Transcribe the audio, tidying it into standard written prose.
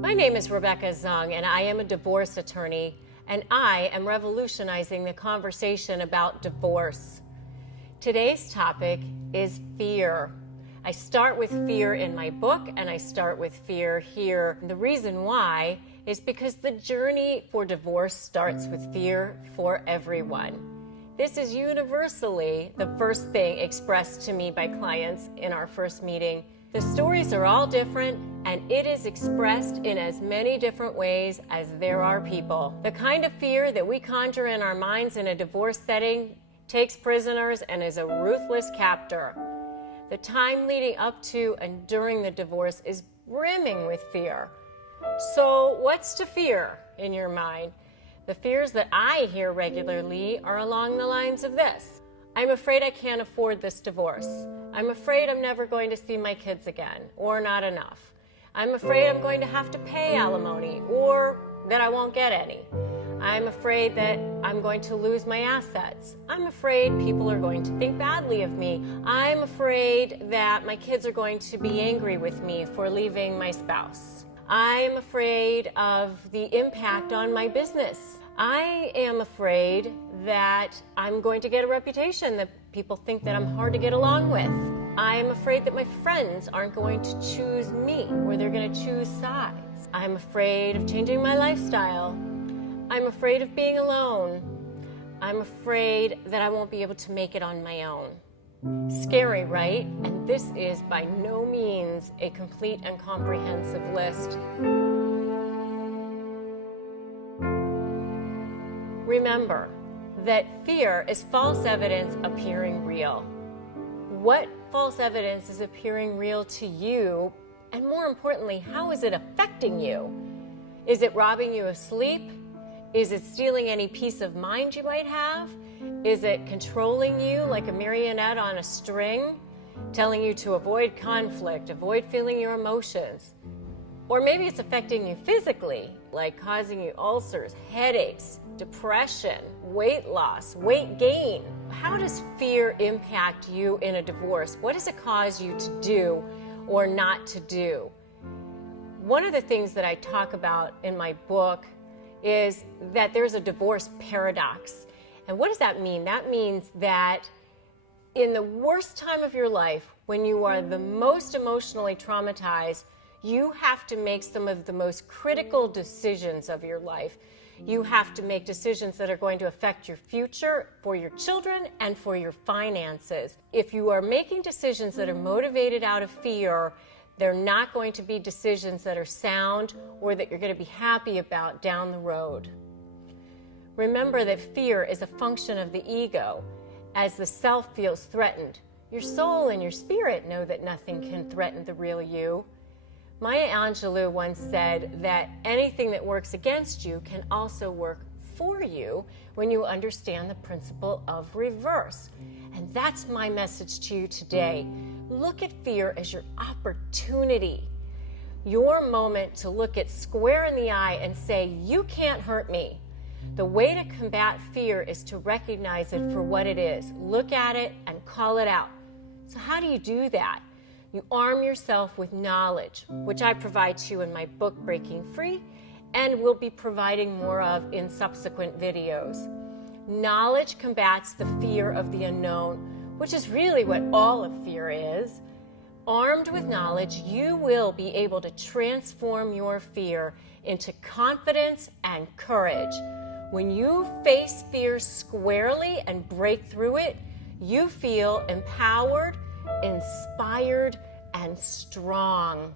My name is Rebecca Zung, and I am a divorce attorney, and I am revolutionizing the conversation about divorce. Today's topic is fear. I start with fear in my book, and I start with fear here. The reason why is because the journey for divorce starts with fear for everyone. This is universally the first thing expressed to me by clients in our first meeting. The stories are all different, and it is expressed in as many different ways as there are people. The kind of fear that we conjure in our minds in a divorce setting takes prisoners and is a ruthless captor. The time leading up to and during the divorce is brimming with fear. So what's to fear in your mind? The fears that I hear regularly are along the lines of this. I'm afraid I can't afford this divorce. I'm afraid I'm never going to see my kids again, or not enough. I'm afraid I'm going to have to pay alimony, or that I won't get any. I'm afraid that I'm going to lose my assets. I'm afraid people are going to think badly of me. I'm afraid that my kids are going to be angry with me for leaving my spouse. I'm afraid of the impact on my business. I am afraid that I'm going to get a reputation that people think that I'm hard to get along with. I'm afraid that my friends aren't going to choose me, or they're going to choose sides. I'm afraid of changing my lifestyle. I'm afraid of being alone. I'm afraid that I won't be able to make it on my own. Scary, right? And this is by no means a complete and comprehensive list. Remember that fear is false evidence appearing real. What false evidence is appearing real to you? And more importantly, how is it affecting you? Is it robbing you of sleep? Is it stealing any peace of mind you might have? Is it controlling you like a marionette on a string, telling you to avoid conflict, avoid feeling your emotions? Or maybe it's affecting you physically, like causing you ulcers, headaches, depression, weight loss, weight gain. How does fear impact you in a divorce? What does it cause you to do or not to do? One of the things that I talk about in my book is that there's a divorce paradox. And what does that mean? That means that in the worst time of your life, when you are the most emotionally traumatized, you have to make some of the most critical decisions of your life. You have to make decisions that are going to affect your future, for your children, and for your finances. If you are making decisions that are motivated out of fear, they're not going to be decisions that are sound or that you're going to be happy about down the road. Remember that fear is a function of the ego. As the self feels threatened, your soul and your spirit know that nothing can threaten the real you. Maya Angelou once said that anything that works against you can also work for you when you understand the principle of reverse. And that's my message to you today. Look at fear as your opportunity, your moment to look it square in the eye and say, you can't hurt me. The way to combat fear is to recognize it for what it is. Look at it and call it out. So how do you do that? You arm yourself with knowledge, which I provide to you in my book, Breaking Free, and will be providing more of in subsequent videos. Knowledge combats the fear of the unknown, which is really what all of fear is. Armed with knowledge, you will be able to transform your fear into confidence and courage. When you face fear squarely and break through it, you feel empowered, inspired, and strong.